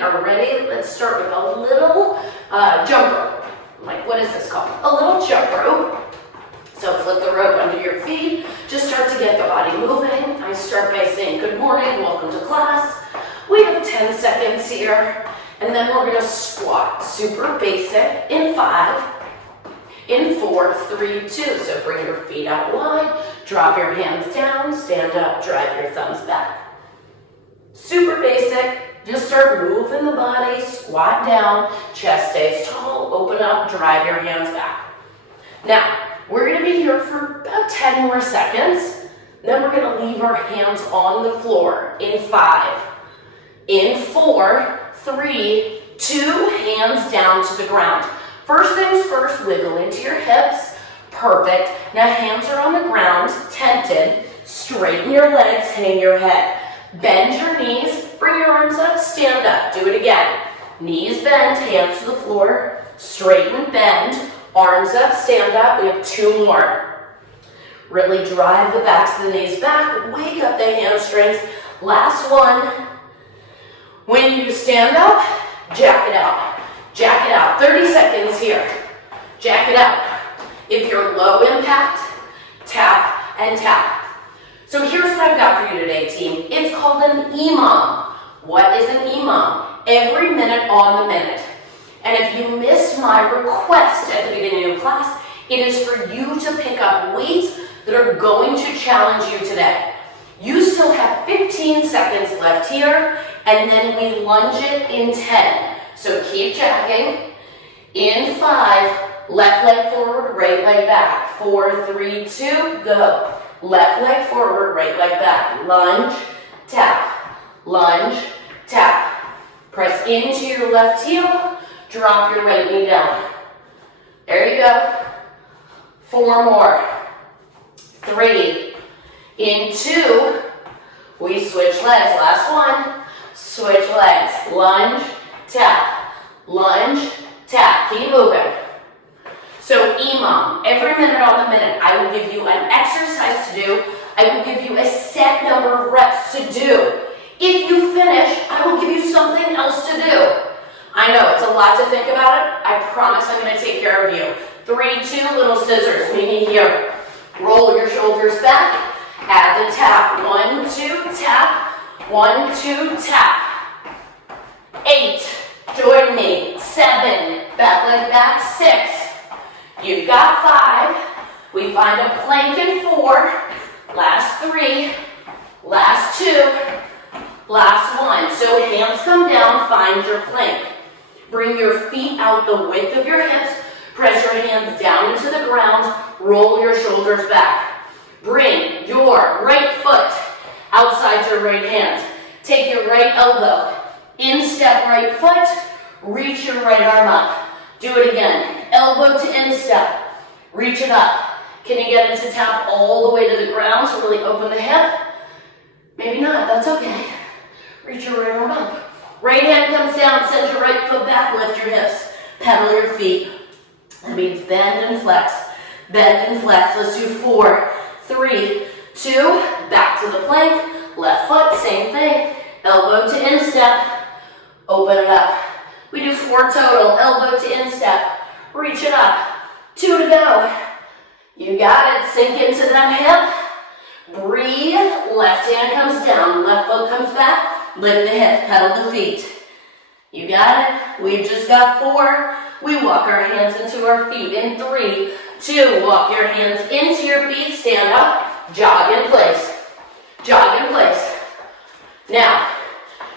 feet are ready, let's start with a little jump rope. Like, what is this called? A little jump rope. So flip the rope under your feet. Just start to get the body moving. I start by saying, good morning, welcome to class. We have 10 seconds here. And then we're gonna squat, super basic, in 5, in 4, 3, 2. So bring your feet out wide, drop your hands down, stand up, drive your thumbs back. Super basic, just start moving the body, squat down, chest stays tall, open up, drive your hands back. Now, we're gonna be here for about 10 more seconds. Then we're gonna leave our hands on the floor in 5, in 4, 3, 2, hands down to the ground. First things first, wiggle into your hips. Perfect. Now hands are on the ground, tented. Straighten your legs, hang your head. Bend your knees, bring your arms up, stand up. Do it again. Knees bend, hands to the floor. Straighten, bend, arms up, stand up. We have 2 more. Really drive the backs of the knees back. Wake up the hamstrings. Last one. When you stand up, jack it out. Jack it out. 30 seconds here. Jack it out. If you're low impact, tap and tap. So here's what I've got for you today, team. It's called an EMOM. What is an EMOM? Every minute on the minute. And if you missed my request at the beginning of class, it is for you to pick up weights that are going to challenge you today. You still have 15 seconds left here, and then we lunge it in 10. So keep jacking. In 5, left leg forward, right leg back. 4, 3, 2, go. Left leg forward, right leg back. Lunge, tap, lunge, tap. Press into your left heel, drop your right knee down. There you go. 4 more. 3, in 2, we switch legs. Last one, switch legs. Lunge, tap, lunge, tap. Keep moving. So EMOM, every minute on the minute, I will give you an exercise to do. I will give you a set number of reps to do. If you finish, I will give you something else to do. I know, it's a lot to think about it. I promise I'm gonna take care of you. 3, 2, little scissors, meet me here. Roll your shoulders back, add the tap. 1, 2, tap, 1, 2, tap. 8, join me. 7, back leg back. 6, you've got 5. We find a plank in 4. Last 3, last 2, last 1. So hands come down, find your plank. Bring your feet out the width of your hips. Press your hands down into the ground. Roll your shoulders back. Bring your right foot outside your right hand. Take your right elbow. Instep right foot. Reach your right arm up. Do it again. Elbow to instep. Reach it up. Can you get it to tap all the way to the ground to really open the hip? Maybe not. That's okay. Reach your right arm up. Right hand comes down. Send your right foot back. Lift your hips. Pedal your feet. That means bend and flex. Bend and flex. Let's do 4, 3, 2. Back to the plank. Left foot. Same thing. Elbow to instep. Open it up. We do 4 total. Elbow to instep. Reach it up. 2 to go. You got it. Sink into that hip. Breathe. Left hand comes down. Left foot comes back. Lift the hip. Pedal the feet. You got it. We've just got 4. We walk our hands into our feet in 3, 2. Walk your hands into your feet. Stand up. Jog in place. Jog in place. Now,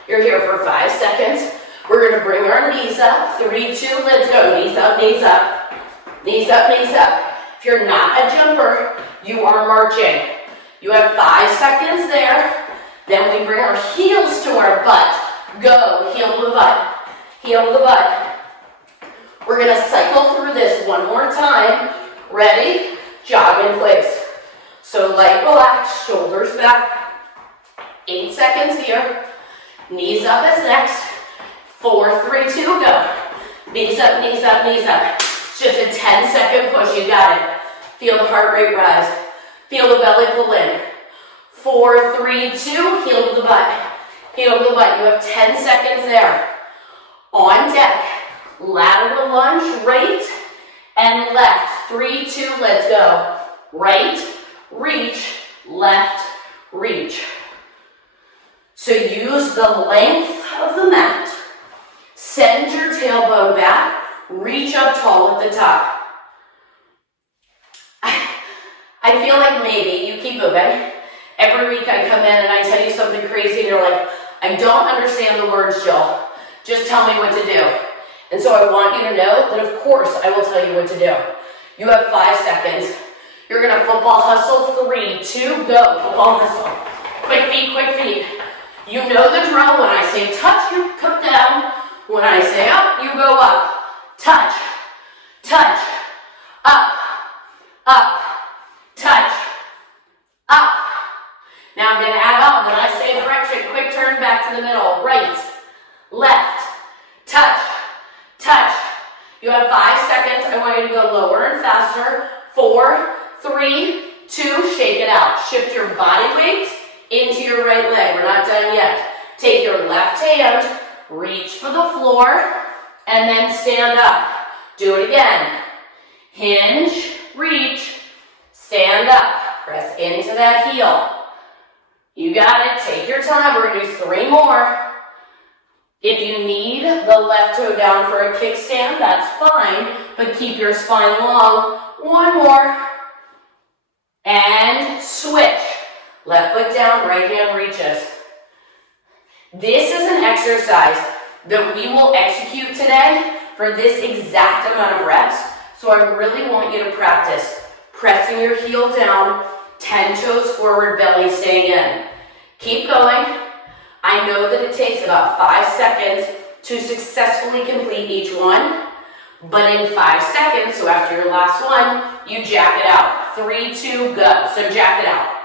you're here for 5 seconds. We're going to bring our knees up. 3, 2, let's go. Knees up, knees up. Knees up, knees up. If you're not a jumper, you are marching. You have 5 seconds there. Then we bring our heels to our butt. Go, heel to the butt. Heel to the butt. We're going to cycle through this one more time. Ready? Jog in place. So leg relaxed, shoulders back. 8 seconds here. Knees up is next. 4, 3, 2, go. Knees up, knees up, knees up. It's just a 10-second push. You got it. Feel the heart rate rise. Feel the belly pull in. 4, 3, 2, heel to the butt. Heel to the butt. You have 10 seconds there. On deck, lateral lunge, right and left. 3, 2, let's go. Right, reach, left, reach. So use the length of the mat. Send your tailbone back. Reach up tall at the top. I feel like maybe you keep moving. Every week I come in and I tell you something crazy and you're like, I don't understand the words, Jill. Just tell me what to do. And so I want you to know that of course I will tell you what to do. You have 5 seconds. You're gonna football hustle. 3, 2, go. Football hustle. Quick feet. You know the drill. When I say touch, you come down. When I say up, you go up. Touch, touch, up, touch, up. Now I'm going to add on. When I say direction, quick turn back to the middle. Right, left, touch, touch. You have 5 seconds. I want you to go lower and faster. 4, 3, 2, shake it out. Shift your body weight into your right leg. We're not done yet. Take your left hand, reach for the floor, and then stand up. Do it again. Hinge, reach, stand up. Press into that heel. You got it. Take your time. We're going to do 3 more. If you need the left toe down for a kickstand, that's fine, but keep your spine long. 1 more. And switch. Left foot down, right hand reaches. This is an exercise that we will execute today for this exact amount of reps. So I really want you to practice pressing your heel down, 10 toes forward, belly staying in. Keep going. I know that it takes about 5 seconds to successfully complete each one, but in 5 seconds, so after your last one, you jack it out. 3, 2, go. So jack it out.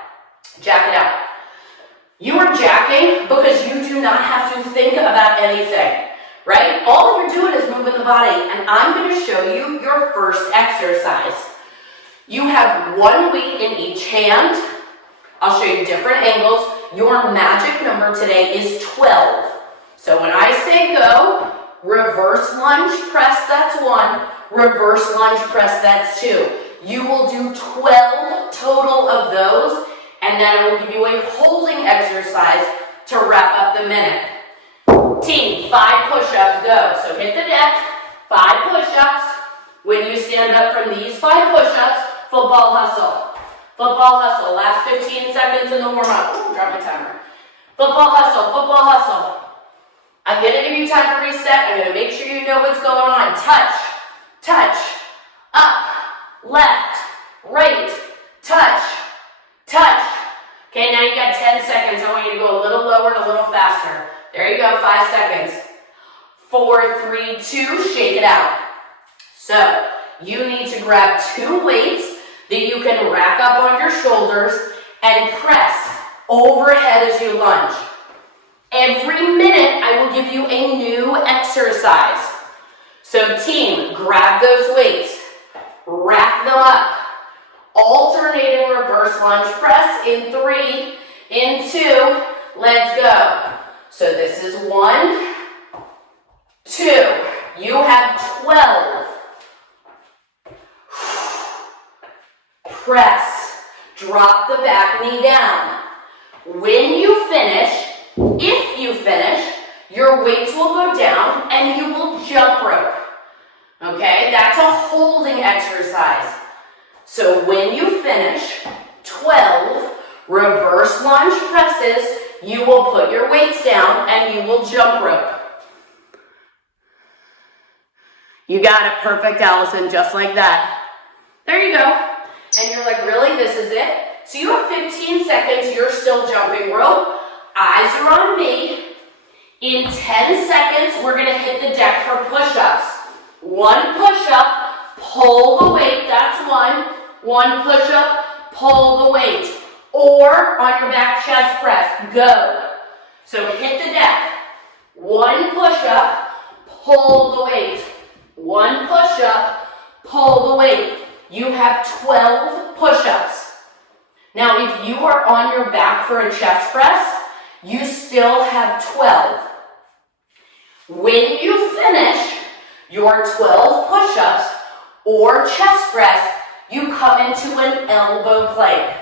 Jack it out. You are jacking because you do not have to think about anything, right? All you're doing is moving the body, and I'm going to show you your first exercise. You have 1 weight in each hand. I'll show you different angles. Your magic number today is 12. So when I say go, reverse lunge press, that's 1. Reverse lunge press, that's 2. You will do 12 total of those, and then I will give you a holding exercise to wrap up the minute. Team, 5 push-ups, go. So hit the deck, 5 push-ups. When you stand up from these 5 push-ups, football hustle. Football hustle, last 15 seconds in the warm-up. Ooh, drop my timer. Football hustle, football hustle. I'm gonna give you time to reset. I'm gonna make sure you know what's going on. Touch, touch, up, left, right, touch, touch. Okay, now you got 10 seconds. I want you to go a little lower and a little faster. There you go, 5 seconds. 4, 3, 2, shake it out. So, you need to grab 2 weights that you can rack up on your shoulders and press overhead as you lunge. Every minute, I will give you a new exercise. So team, grab those weights, rack them up, alternating reverse lunge press in 3, in 2, let's go. So this is 1, 2, you have 12. Press, drop the back knee down. When you finish, if you finish, your weights will go down and you will jump rope. Okay, that's a holding exercise. So when you finish 12 reverse lunge presses, you will put your weights down and you will jump rope. You got it, perfect, Allison, just like that. There you go. And you're like, really, this is it? So you have 15 seconds, you're still jumping rope. Eyes are on me. In 10 seconds, we're gonna hit the deck for push-ups. 1 push-up, pull the weight, that's 1. 1 push-up, pull the weight. Or on your back chest press, go. So hit the deck. 1 push-up, pull the weight. 1 push-up, pull the weight. You have 12 push-ups. Now, if you are on your back for a chest press, you still have 12. When you finish your 12 push-ups or chest press, you come into an elbow plank.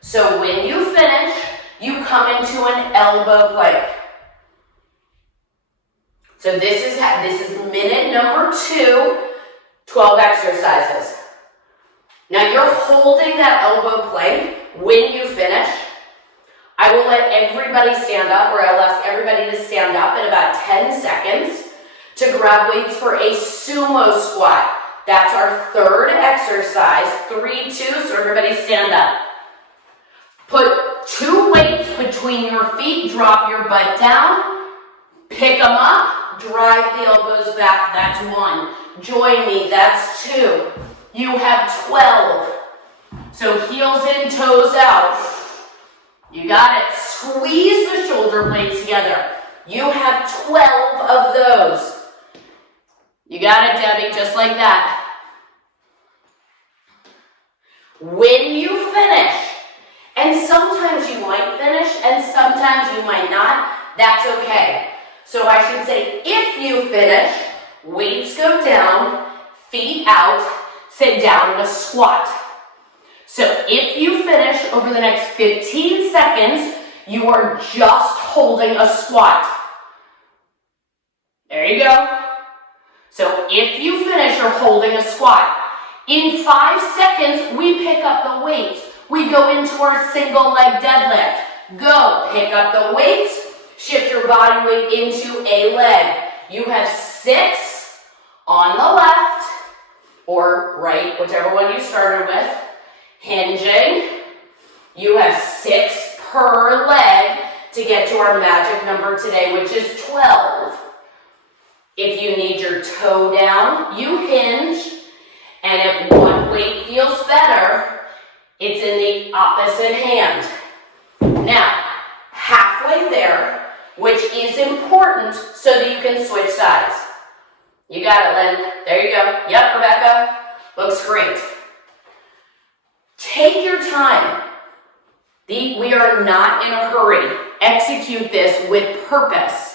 So when you finish, you come into an elbow plank. So this is minute number 2, 12 exercises. Now you're holding that elbow plank when you finish. I will let everybody stand up, or I'll ask everybody to stand up in about 10 seconds to grab weights for a sumo squat. That's our third exercise, 3, 2, so everybody stand up. Put 2 weights between your feet, drop your butt down, pick them up, drive the elbows back, that's 1. Join me, that's 2. You have 12. So heels in, toes out. You got it. Squeeze the shoulder blades together. You have 12 of those. You got it, Debbie, just like that. When you finish, and sometimes you might finish and sometimes you might not, that's okay. So I should say, if you finish, weights go down, feet out, sit down in a squat. So if you finish over the next 15 seconds, you are just holding a squat. There you go. So if you finish, you're holding a squat. In 5 seconds, we pick up the weights. We go into our single leg deadlift. Go, pick up the weights, shift your body weight into a leg. You have 6 on the left or right, whichever one you started with. Hinging. You have 6 per leg to get to our magic number today, which is 12. If you need your toe down, you hinge. And if one weight feels better, it's in the opposite hand. Now, halfway there, which is important so that you can switch sides. You got it, Lynn. There you go. Yep, Rebecca. Looks great. Take your time. We are not in a hurry. Execute this with purpose.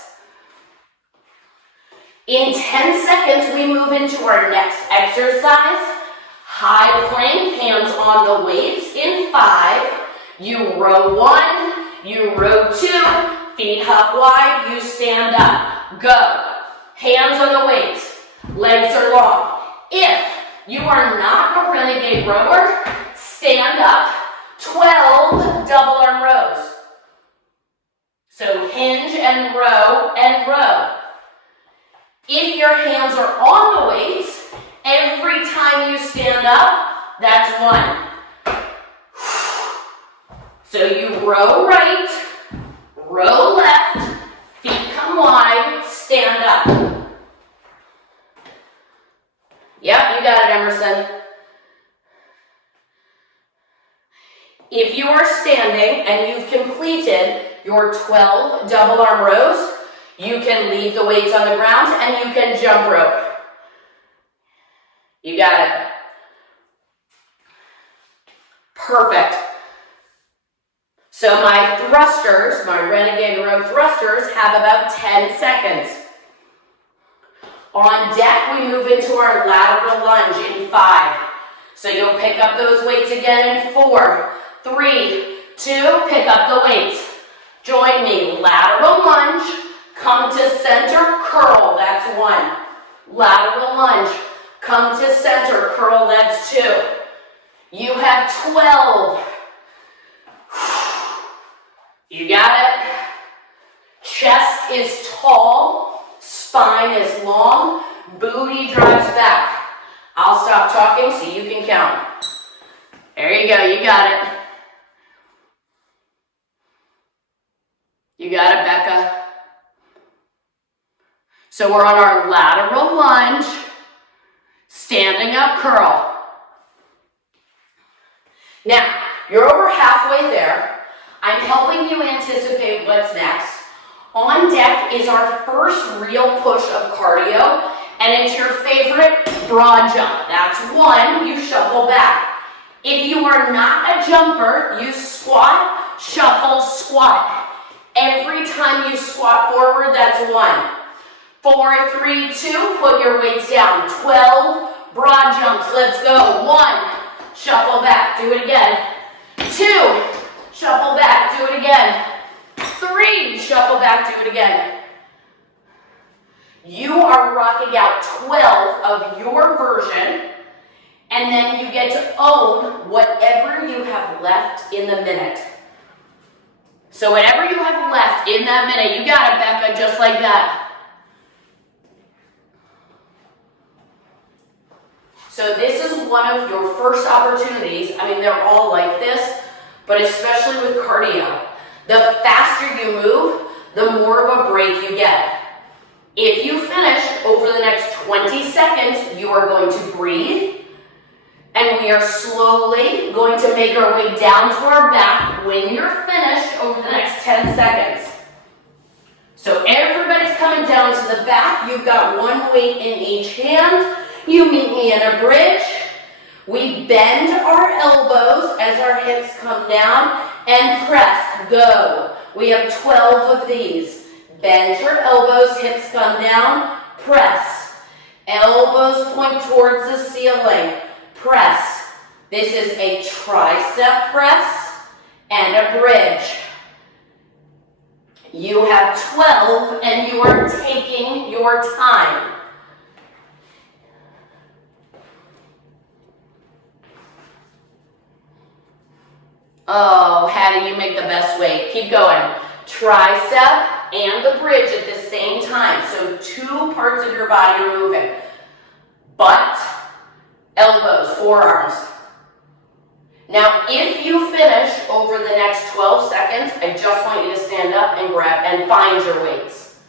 In 10 seconds, we move into our next exercise. High plank, hands on the weights. In 5, you row 1, you row 2, feet hop wide, you stand up. Go. Hands on the weights, legs are long. If you are not a renegade rower, stand up, 12 double arm rows. So hinge and row and row. If your hands are on the weights, every time you stand up, that's 1. So you row right, row left, feet come wide, stand up. Yep, you got it, Emerson. If you are standing and you've completed your 12 double arm rows, you can leave the weights on the ground and you can jump rope. You got it. Perfect. So my thrusters, my renegade row thrusters, have about 10 seconds. On deck, we move into our lateral lunge in 5. So you'll pick up those weights again in 4, 3, 2, pick up the weights. Join me, lateral lunge, come to center, curl, that's 1. Lateral lunge, come to center, curl, that's 2. You have 12. You got it? Chest is tall, spine is long, booty drives back. I'll stop talking so you can count. There you go, you got it. You got it, Becca. So we're on our lateral lunge, standing up curl. Now, you're over halfway there. I'm helping you anticipate what's next. On deck is our first real push of cardio, and it's your favorite broad jump. That's 1, you shuffle back. If you are not a jumper, you squat, shuffle, squat. Every time you squat forward, that's 1. 4, 3, 2, put your weights down. 12 broad jumps, let's go. 1, shuffle back, do it again. 2, shuffle back, do it again. 3, shuffle back, do it again. You are rocking out 12 of your version, and then you get to own whatever you have left in the minute. So whatever you have left in that minute, you got it, Becca, just like that. So this is one of your first opportunities. I mean, they're all like this, but especially with cardio. The faster you move, the more of a break you get. If you finish over the next 20 seconds, you are going to breathe, and we are slowly going to make our way down to our back when you're finished over the next 10 seconds. So everybody's coming down to the back. You've got one weight in each hand. You meet me in a bridge. We bend our elbows as our hips come down and press. Go. We have 12 of these. Bend your elbows, hips come down, press. Elbows point towards the ceiling, press. This is a tricep press and a bridge. You have 12 and you are taking your time. Oh, how do you make the best weight? Keep going. Tricep and the bridge at the same time. So 2 parts of your body are moving. Butt, elbows, forearms. Now, if you finish over the next 12 seconds, I just want you to stand up and grab and find your weights.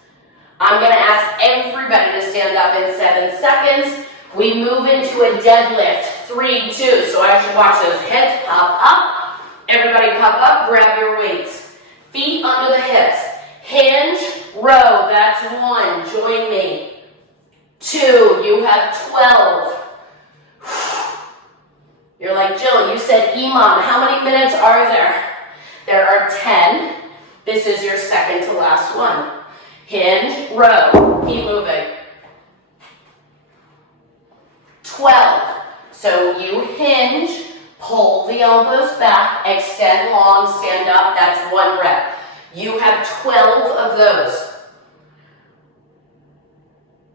I'm going to ask everybody to stand up in 7 seconds. We move into a deadlift. 3, 2. So I should watch those heads pop up. Everybody pop up, grab your weights. Feet under the hips. Hinge, row. That's 1. Join me. 2. You have 12. You're like, Jill, you said Imam. How many minutes are there? There are 10. This is your second to last one. Hinge, row. Keep moving. 12. So you hinge. Pull the elbows back, extend long, stand up. That's 1 rep. You have 12 of those.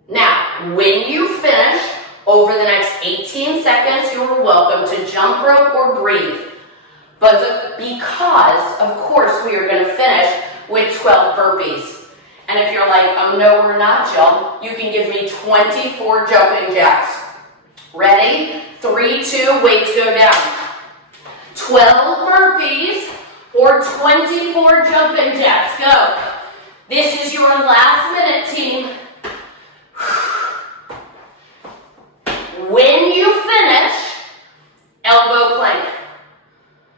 Now, when you finish, over the next 18 seconds, you are welcome to jump rope or breathe. But because, of course, we are going to finish with 12 burpees. And if you're like, oh no, we're not, Jill, you can give me 24 jumping jacks. Ready? 3, 2, weights go down. 12 burpees or 24 jumping jacks. Go. This is your last minute, team. When you finish, elbow plank.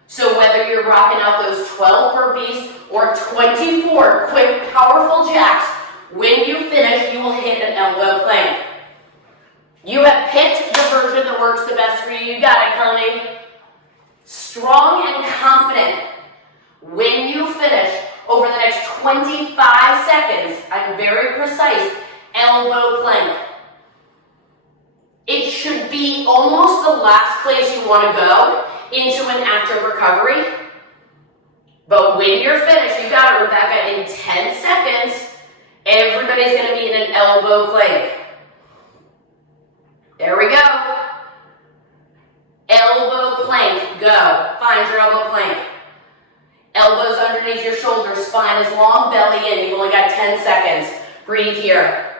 So whether you're rocking out those 12 burpees or 24 quick, powerful jacks, when you finish, you will hit an elbow plank. You have picked the version that works the best for you. You got it, Connie. Strong and confident. When you finish, over the next 25 seconds, I'm very precise, elbow plank. It should be almost the last place you want to go into an active recovery. But when you're finished, you got it, Rebecca, in 10 seconds, everybody's going to be in an elbow plank. There we go. Elbow plank, go. Find your elbow plank. Elbows underneath your shoulders, spine is long, belly in. You've only got 10 seconds. Breathe here.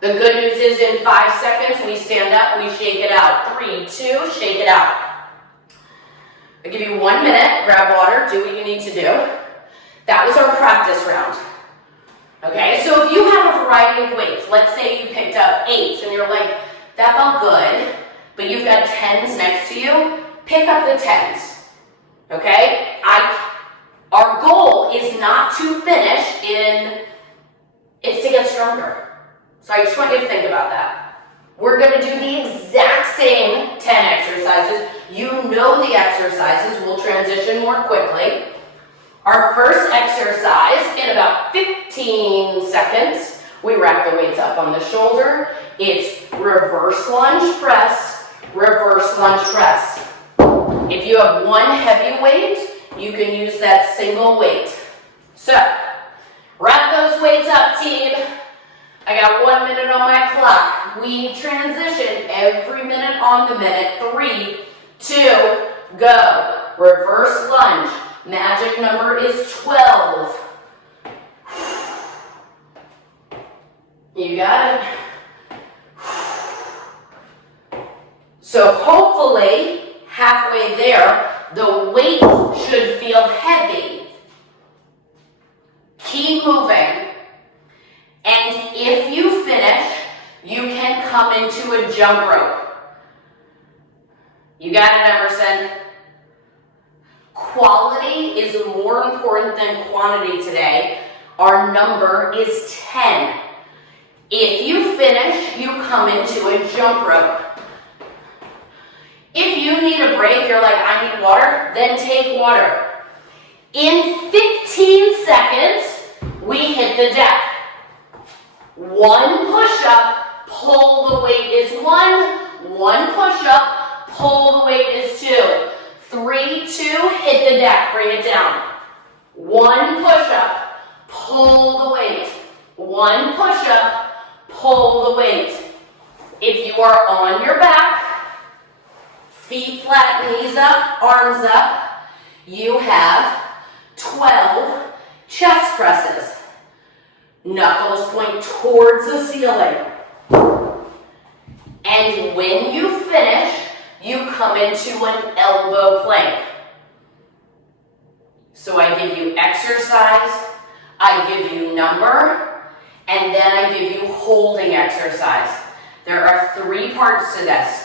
The good news is in 5 seconds, we stand up, we shake it out. 3, 2, shake it out. I'll give you 1 minute, grab water, do what you need to do. That was our practice round. Okay, so if you have a variety of weights, let's say you picked up 8s and you're like, that felt good, but you've got 10s next to you, pick up the 10s. Okay? Our goal is not to finish it's to get stronger. So I just want you to think about that. We're going to do the exact same 10 exercises. You know the exercises. We'll transition more quickly. Our first exercise in about 15 seconds, We rack the weights up on the shoulder. It's reverse lunge press, reverse lunge press. If you have one heavy weight, you can use that single weight. So, wrap those weights up, team. I got 1 minute on my clock. We transition every minute on the minute. 3, 2, go. Reverse lunge. Magic number is 12. You got it. So hopefully, halfway there, the weight should feel heavy. Keep moving. And if you finish, you can come into a jump rope. You got it, Emerson? Quality is more important than quantity today. Our number is 10. If you finish, you come into a jump rope. If you need a break, you're like, I need water, then take water. In 15 seconds, we hit the deck. 1 push-up, pull the weight is 1. 1 push-up, pull the weight is 2. 3, 2, hit the deck, bring it down. 1 push-up, pull the weight. 1 push-up, pull the weight. If you are on your back, feet flat, knees up, arms up, you have 12 chest presses. Knuckles point towards the ceiling. And when you finish, you come into an elbow plank. So I give you exercise, I give you number, and then I give you holding exercise. There are 3 parts to this.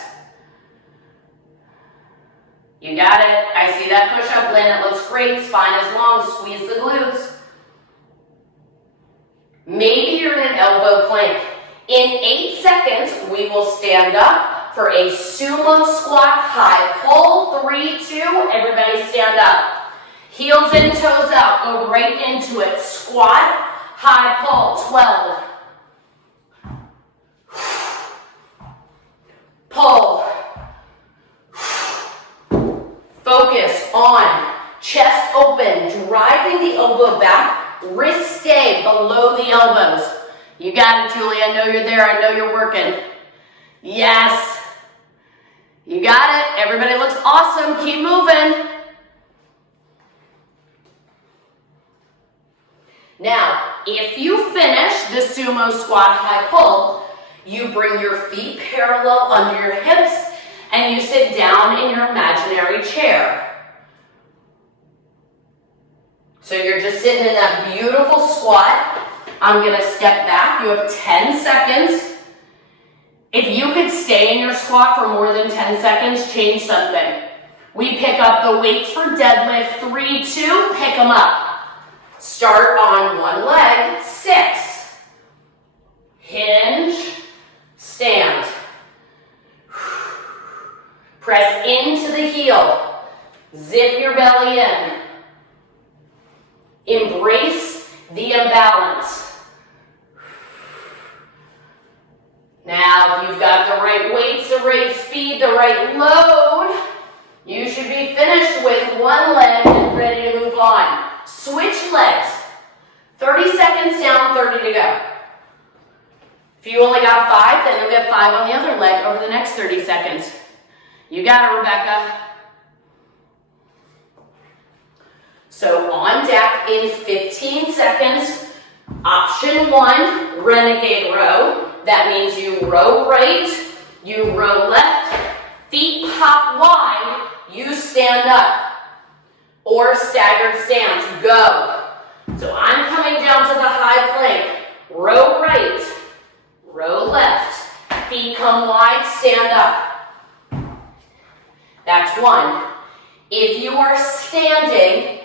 You got it. I see that push-up, Lynn. It looks great. Spine is long. Squeeze the glutes. Maybe you're in an elbow plank. In 8 seconds, we will stand up for a sumo squat high pull. 3, 2, everybody stand up. Heels in, toes out. Go right into it. Squat, high pull. 12. Pull. Focus on chest open, driving the elbow back, wrists stay below the elbows. You got it, Julie. I know you're there. I know you're working. Yes. You got it. Everybody looks awesome. Keep moving. Now, if you finish the sumo squat high pull, you bring your feet parallel under your hips and you sit down in your imaginary chair. So you're just sitting in that beautiful squat. I'm gonna step back. You have 10 seconds. If you could stay in your squat for more than 10 seconds, change something. We pick up the weights for deadlift. 3, 2, pick them up. Start on one leg. 6. Hinge, stand. Press into the heel. Zip your belly in. Embrace the imbalance. Now, if you've got the right weights, the right speed, the right load, you should be finished with one leg and ready to move on. Switch legs. 30 seconds down, 30 to go. If you only got 5, then you'll get 5 on the other leg over the next 30 seconds. You got it, Rebecca. So on deck in 15 seconds, option 1, renegade row. That means you row right, you row left, feet pop wide, you stand up. Or staggered stance, go. So I'm coming down to the high plank. Row right, row left, feet come wide, stand up. That's 1. If you are standing,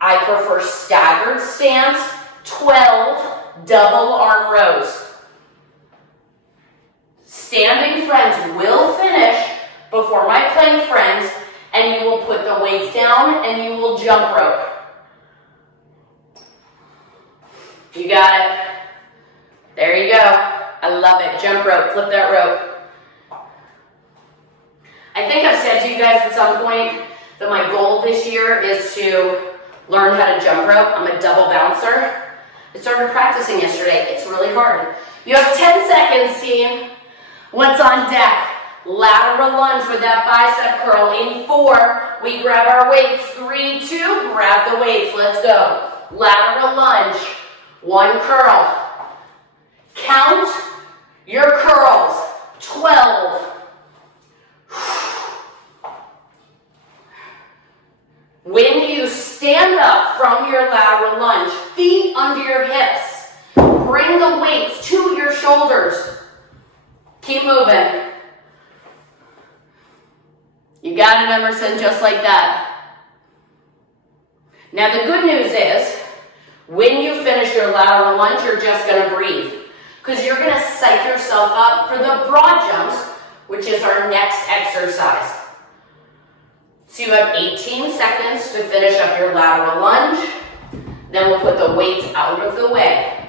I prefer staggered stance, 12 double arm rows. Standing friends will finish before my plank friends, and you will put the weights down and you will jump rope. You got it. There you go. I love it. Jump rope, flip that rope. I think I've said to you guys at some point that my goal this year is to learn how to jump rope. I'm a double bouncer. I started practicing yesterday. It's really hard. You have 10 seconds, team. What's on deck? Lateral lunge with that bicep curl. In 4, we grab our weights. 3, 2, grab the weights. Let's go. Lateral lunge. 1 curl. Count your curls. 12. When you stand up from your lateral lunge, feet under your hips, bring the weights to your shoulders. Keep moving. You got it, Emerson, just like that. Now the good news is, when you finish your lateral lunge, you're just going to breathe. Because you're going to psych yourself up for the broad jumps, which is our next exercise. So you have 18 seconds to finish up your lateral lunge. Then we'll put the weights out of the way.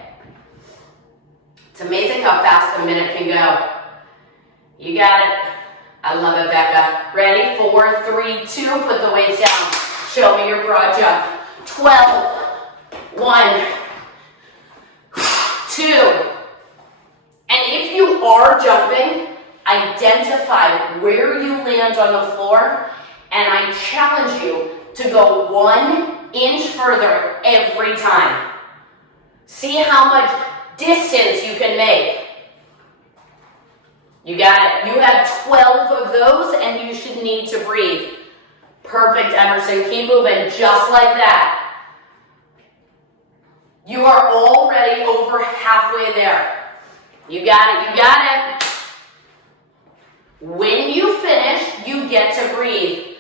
It's amazing how fast a minute can go. You got it. I love it, Becca. Ready? 4, 3, 2. Put the weights down. Show me your broad jump. 12. 1. 2. And if you are jumping, identify where you land on the floor, and I challenge you to go 1 inch further every time. See how much distance you can make. You got it. You have 12 of those, and you should need to breathe. Perfect, Emerson. Keep moving just like that. You are already over halfway there. You got it. You got it. When you finish, you get to breathe.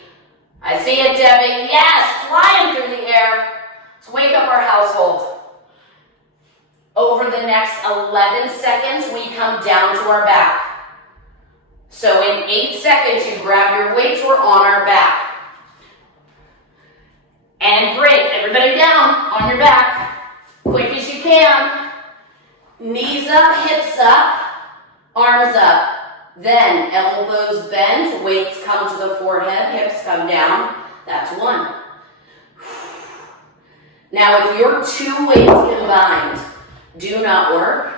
I see it, Debbie. Yes, flying through the air. Let's wake up our household. Over the next 11 seconds, we come down to our back. So in 8 seconds, you grab your weights, we're on our back. And break. Everybody down on your back. Quick as you can. Knees up, hips up, arms up. Then elbows bend, weights come to the forehead, hips come down. That's 1. Now if your 2 weights combined do not work,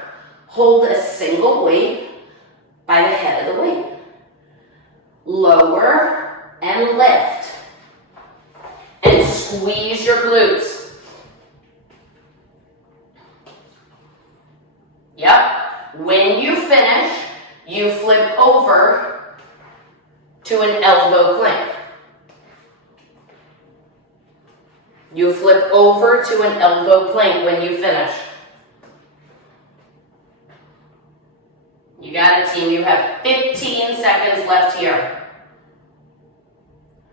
hold a single weight by the head of the weight. Lower and lift. And squeeze your glutes. Yep. When you finish, you flip over to an elbow plank. You flip over to an elbow plank when you finish. You got it, team. You have 15 seconds left here.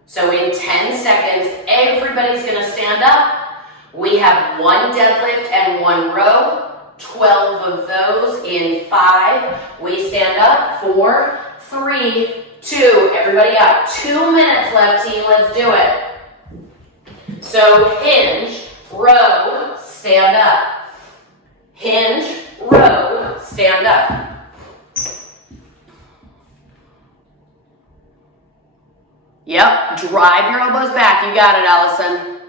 So in 10 seconds, everybody's going to stand up. We have 1 deadlift and 1 row. 12 of those in 5. We stand up. 4, 3, 2. Everybody up. 2 minutes left, team. Let's do it. So hinge, row, stand up. Hinge, row, stand up. Yep, drive your elbows back. You got it, Allison.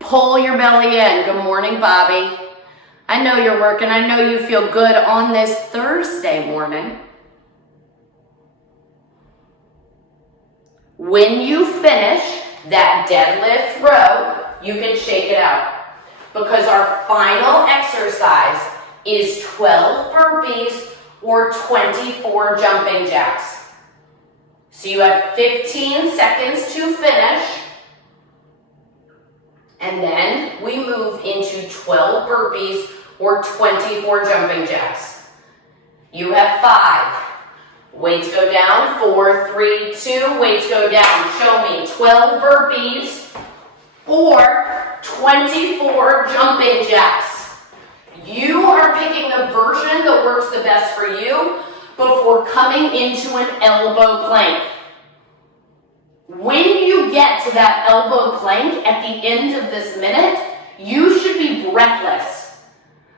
Pull your belly in. Good morning, Bobby. I know you're working. I know you feel good on this Thursday morning. When you finish that deadlift row, you can shake it out. Because our final exercise is 12 burpees or 24 jumping jacks. So you have 15 seconds to finish. And then we move into 12 burpees or 24 jumping jacks. You have 5. Weights go down. 4, 3, 2. Weights go down. Show me 12 burpees or 24 jumping jacks. You are picking the version that works the best for you before coming into an elbow plank. When you get to that elbow plank at the end of this minute, you should be breathless.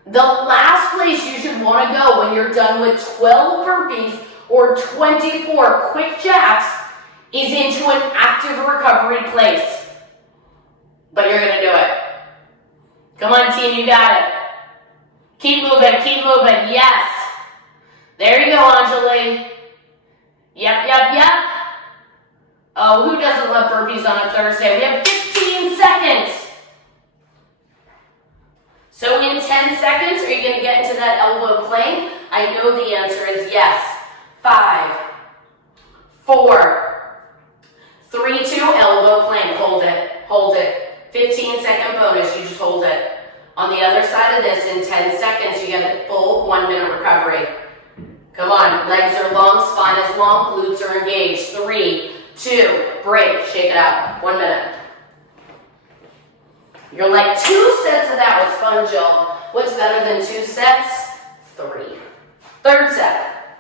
The last place you should want to go when you're done with 12 burpees or 24 quick jacks is into an active recovery place. But you're going to do it. Come on, team, you got it. Keep moving, keep moving. Yes. There you go, Anjali. Yep. Oh, who doesn't love burpees on a Thursday? We have 15 seconds. So in 10 seconds, are you going to get into that elbow plank? I know the answer is yes. 5, 4, 3, 2, elbow plank. Hold it. 15-second bonus, you just hold it. On the other side of this, in 10 seconds, you get a full 1-minute recovery. Come on, legs are long, spine is long, glutes are engaged. 3, 2, break, shake it out. 1 minute. You're like, 2 sets of that was fun, Jill. What's better than 2 sets? 3. Third set.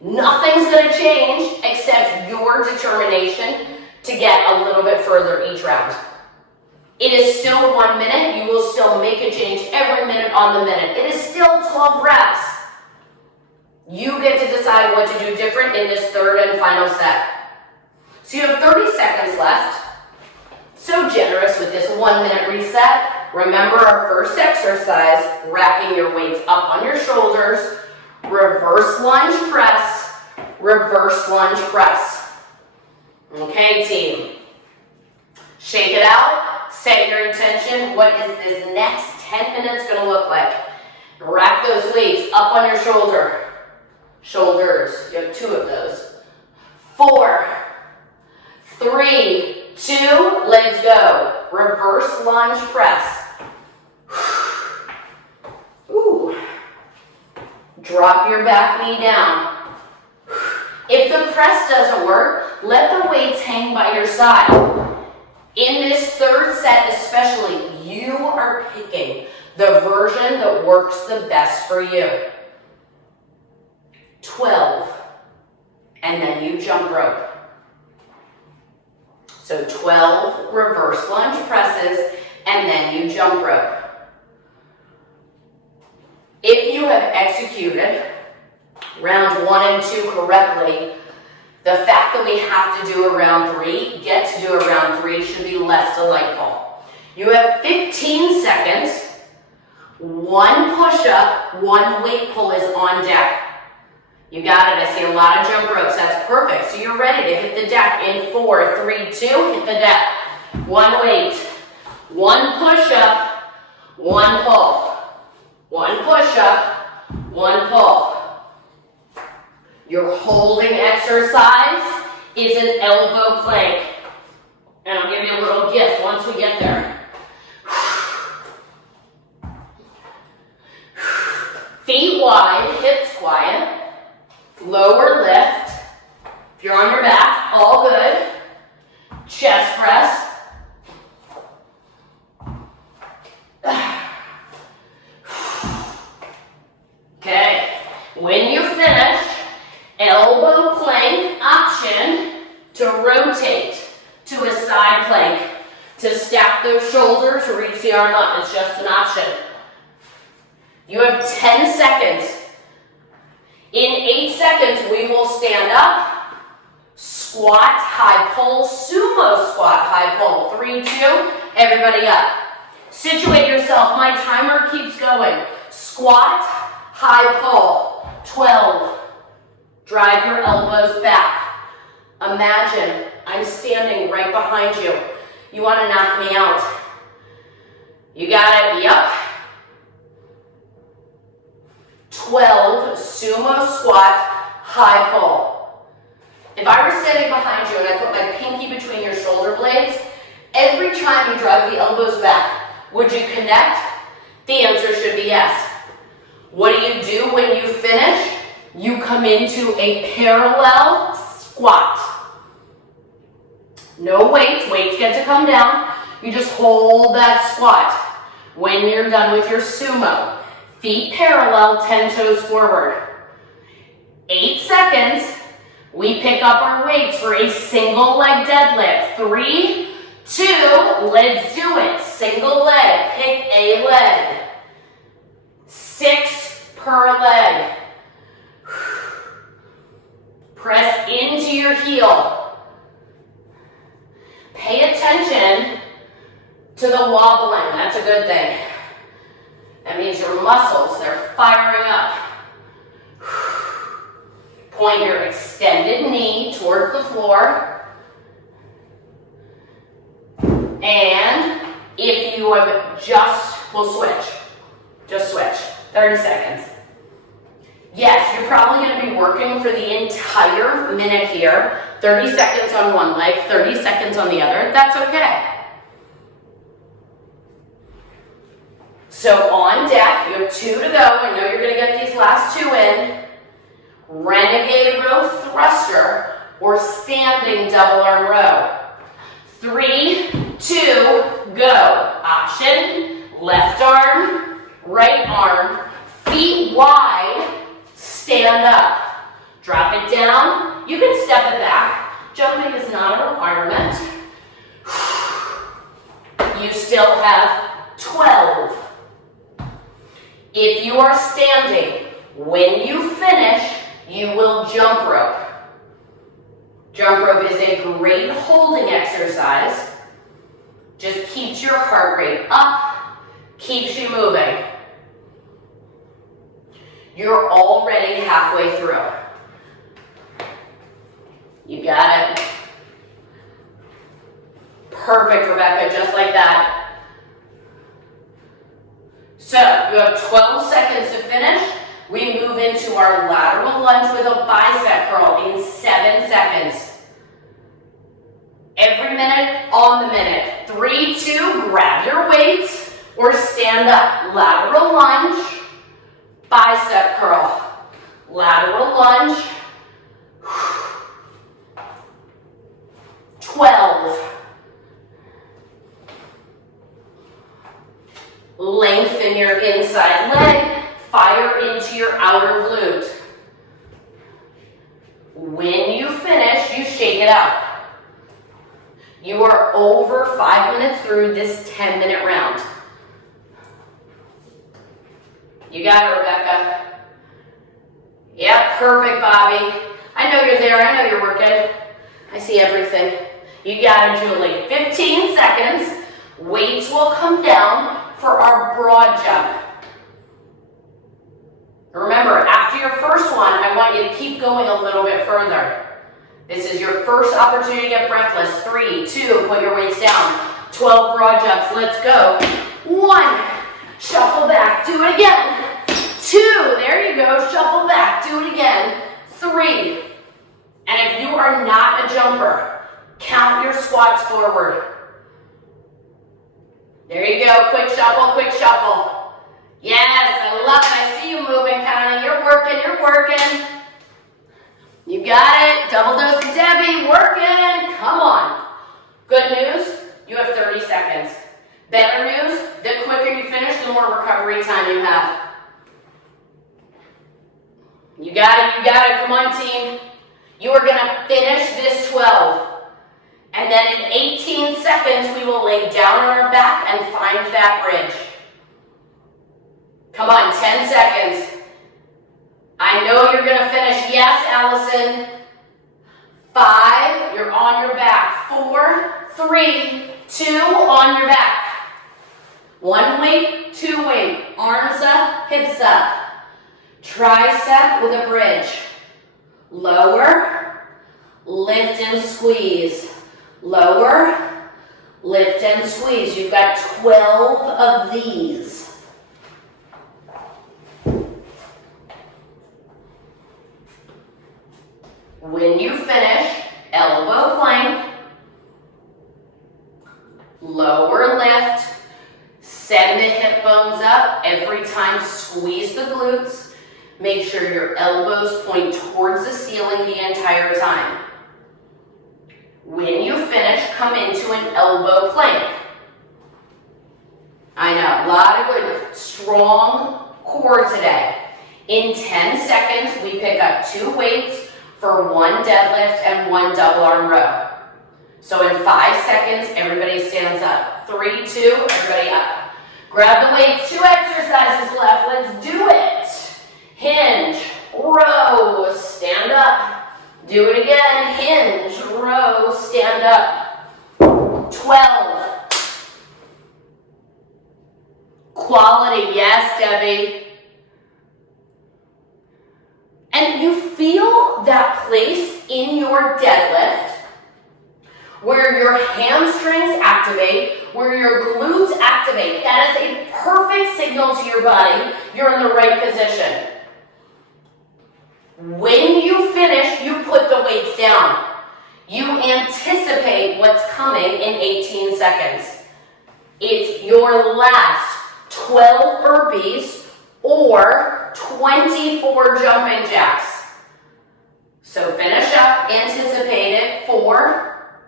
Nothing's gonna change except your determination to get a little bit further each round. It is still 1 minute. You will still make a change every minute on the minute. It is still 12 reps. You get to decide what to do different in this third and final set. So you have 30 seconds left. So generous with this 1 minute reset. Remember our first exercise, racking your weights up on your shoulders, reverse lunge press, reverse lunge press. Okay, team. Shake it out. Set your intention. What is this next 10 minutes going to look like? Rack those weights up on your shoulders. You have 2 of those. 4, 3, 2, let's go. Reverse lunge press. Ooh. Drop your back knee down. If the press doesn't work, let the weights hang by your side. In this third set especially, you are picking the version that works the best for you. 12, and then you jump rope. So 12 reverse lunge presses, and then you jump rope. If you have executed round 1 and 2 correctly, the fact that we have to do a round 3, get to do a round 3 should be less delightful. You have 15 seconds, 1 push-up, 1 weight pull is on deck. You got it, I see a lot of jump ropes, that's perfect. So you're ready to hit the deck in 4, 3, 2, hit the deck. 1 weight, 1 push-up, 1 pull. 1 push-up, 1 pull. Your holding exercise is an elbow plank. And I'll give you a little gift once we get there. Feet wide, hips quiet. Lower lift. If you're on your back, all good. Chest press. Okay. When you finish, elbow plank option to rotate to a side plank. To stack those shoulders, reach the arm up. It's just an option. You have 10 seconds. In 8 seconds, we will stand up, squat, high pull, sumo squat, high pull. 3, 2, everybody up. Situate yourself. My timer keeps going. Squat, high pull. 12. Drive your elbows back. Imagine I'm standing right behind you. You want to knock me out. You got it? Yep. 12, sumo squat, high pull. If I were standing behind you and I put my pinky between your shoulder blades, every time you drive the elbows back, would you connect? The answer should be yes. What do you do when you finish? You come into a parallel squat. No weights, weights get to come down. You just hold that squat. When you're done with your sumo, feet parallel, 10 toes forward. 8 seconds, we pick up our weights for a single leg deadlift. 3, 2, let's do it. Single leg, pick a leg. 6 per leg. Press into your heel. Pay attention to the wobbling. That's a good thing. That means your muscles, they're firing up. Point your extended knee towards the floor. And if you have we'll switch. Just switch. 30 seconds. Yes, you're probably going to be working for the entire minute here. 30 seconds on one leg, 30 seconds on the other. That's okay. So on deck, you have 2 to go. I know you're going to get these last 2 in. Renegade row thruster or standing double arm row. 3, 2, go. Option, left arm, right arm, feet wide, stand up. Drop it down. You can step it back. Jumping is not a requirement. You still have 12. If you are standing, when you finish, you will jump rope. Jump rope is a great holding exercise. Just keeps your heart rate up, keeps you moving. You're already halfway through. You got it. Perfect, Rebecca, just like that. So, you have 12 seconds to finish. We move into our lateral lunge with a bicep curl in 7 seconds. Every minute on the minute. 3, 2, grab your weights or stand up. Lateral lunge, bicep curl. Lateral lunge. 12. Lengthen your inside leg, fire into your outer glute. When you finish, you shake it out. You are over 5 minutes through this 10-minute round. You got it, Rebecca. Yep, perfect, Bobby. I know you're there, I know you're working. I see everything. You got it, Julie. 15 seconds. Weights will come down for our broad jump. Remember, after your first one, I want you to keep going a little bit further. This is your first opportunity to get breathless. 3, 2, put your weights down. 12 broad jumps, let's go. 1, shuffle back, do it again. 2, there you go, shuffle back, do it again. 3, and if you are not a jumper, count your squats forward. There you go, quick shuffle, quick shuffle. Yes, I love it, I see you moving, Connie. You're working, you're working. You got it, double dose of Debbie, working, come on. Good news, you have 30 seconds. Better news, the quicker you finish, the more recovery time you have. You got it, come on team. You are gonna finish this 12. And then in 18 seconds, we will lay down on our back and find that bridge. Come on, 10 seconds. I know you're gonna finish. Yes, Allison. 5, you're on your back. 4, 3, 2, on your back. 1 weight, 2 weight. Arms up, hips up. Tricep with a bridge. Lower, lift and squeeze. Lower, lift and squeeze. You've got 12 of these. When you finish, elbow plank, lower lift, send the hip bones up. Every time, squeeze the glutes. Make sure your elbows point towards the ceiling the entire time. When you finish, come into an elbow plank. I know, a lot of good, strong core today. In 10 seconds, we pick up 2 weights for 1 deadlift and 1 double arm row. So in 5 seconds, everybody stands up. 3, 2, everybody up. Grab the weights, 2 at exercises left. Let's do it. Hinge, row, stand up. Do it again. Hinge, row, stand up. 12. Quality, yes, Debbie. And you feel that place in your deadlift where your hamstrings activate, where your glutes activate. That is a perfect signal to your body you're in the right position. When you finish, you put the weights down. You anticipate what's coming in 18 seconds. It's your last 12 burpees or 24 jumping jacks. So finish up, anticipate it. 4,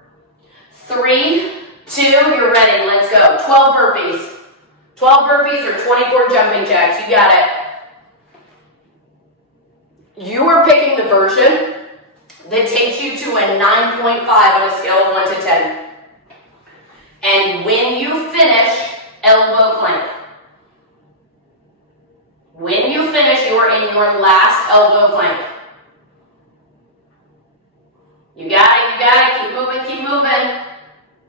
3, 2, you're ready, let's go. 12 burpees. 12 burpees or 24 jumping jacks, you got it. You are picking the version that takes you to a 9.5 on a scale of 1 to 10. And when you finish, elbow plank. When you finish, you are in your last elbow plank. You got it, keep moving, keep moving.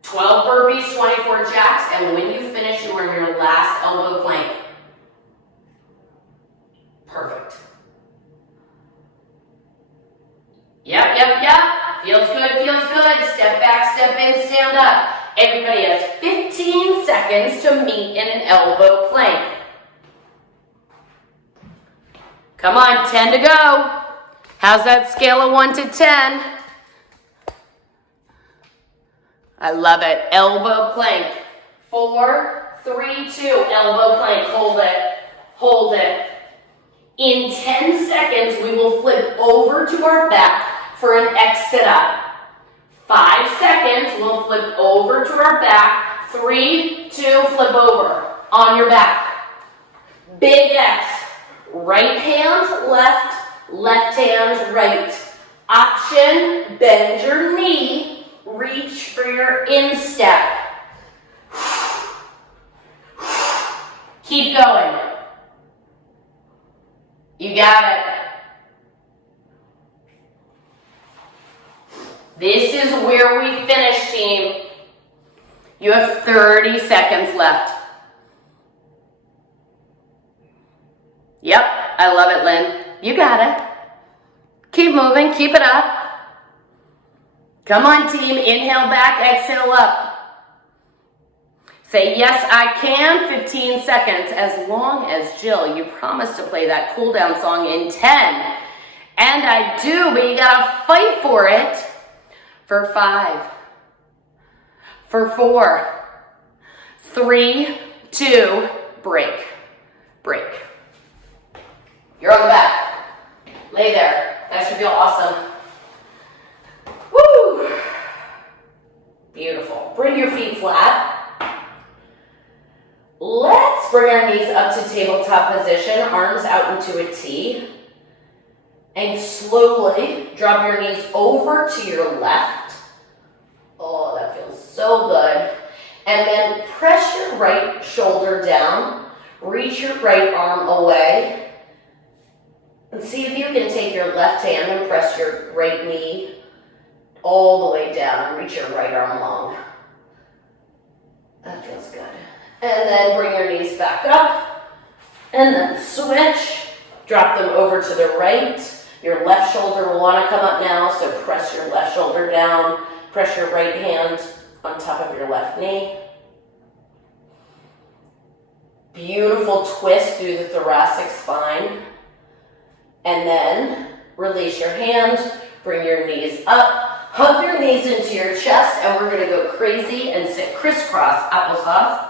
12 burpees, 24 jacks, and when you finish, you are in your last elbow plank. Perfect. Yep. Feels good, feels good. Step back, step in, stand up. Everybody has 15 seconds to meet in an elbow plank. Come on, 10 to go. How's that scale of 1 to 10? I love it. Elbow plank. 4, 3, 2. Elbow plank. Hold it. Hold it. In 10 seconds, we will flip over to our back for an X sit-up. 5 seconds, we'll flip over to our back. 3, 2, flip over. On your back. Big X. Right hand, left hand, right. Option, bend your knee, reach for your instep. Keep going. You got it. This is where we finish, team. You have 30 seconds left. Yep, I love it, Lynn. You got it. Keep moving, keep it up. Come on, team. Inhale back, exhale up. Say, yes, I can, 15 seconds, as long as, Jill, you promised to play that cool down song in 10. And I do, but you gotta fight for it. For 5, for 4, 3, 2, break. Break. You're on the back. Lay there. That should feel awesome. Woo! Beautiful. Bring your feet flat. Let's bring our knees up to tabletop position, arms out into a T. And slowly drop your knees over to your left. Oh, that feels so good. And then press your right shoulder down. Reach your right arm away. And see if you can take your left hand and press your right knee all the way down and reach your right arm long. That feels good. And then bring your knees back up. And then switch. Drop them over to the right. Your left shoulder will want to come up now, so press your left shoulder down. Press your right hand on top of your left knee. Beautiful twist through the thoracic spine. And then release your hands, bring your knees up, hug your knees into your chest, and we're going to go crazy and sit crisscross applesauce.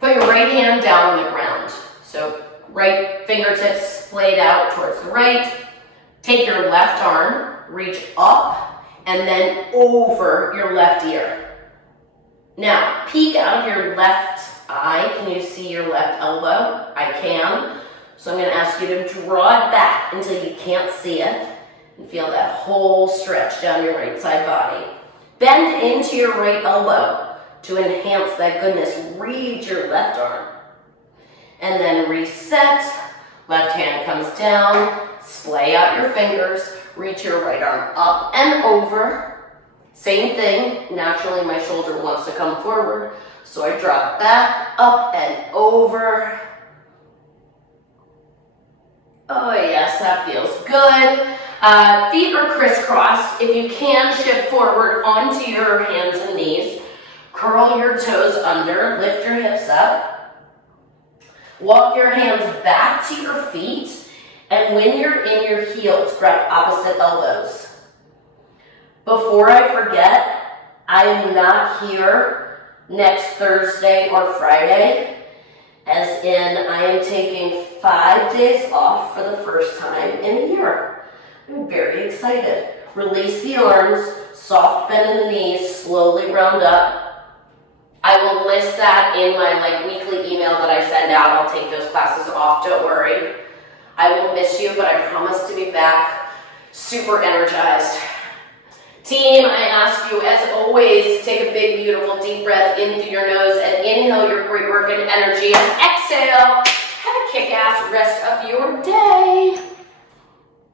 Put your right hand down on the ground. So right fingertips splayed out towards the right. Take your left arm, reach up, and then over your left ear. Now, peek out of your left eye. Can you see your left elbow? I can. So I'm going to ask you to draw it back until you can't see it. And feel that whole stretch down your right side body. Bend into your right elbow to enhance that goodness. Reach your left arm. and then reset. Left hand comes down, splay out your fingers, reach your right arm up and over. Same thing, naturally my shoulder wants to come forward, so I drop back, up and over. Oh yes, that feels good. Feet are crisscrossed. If you can, shift forward onto your hands and knees. Curl your toes under, lift your hips up. Walk your hands back to your feet, and when you're in your heels, grab opposite elbows. Before I forget, I am not here next Thursday or Friday, as in I am taking 5 days off for the first time in a year. I'm very excited. Release the arms, soft bend in the knees, slowly round up. I will list that in my weekly email that I send out. I'll take those classes off, don't worry. I will miss you, but I promise to be back super energized. Team, I ask you, as always, take a big, beautiful, deep breath in through your nose and inhale your great work and energy, and exhale. Have a kick-ass rest of your day.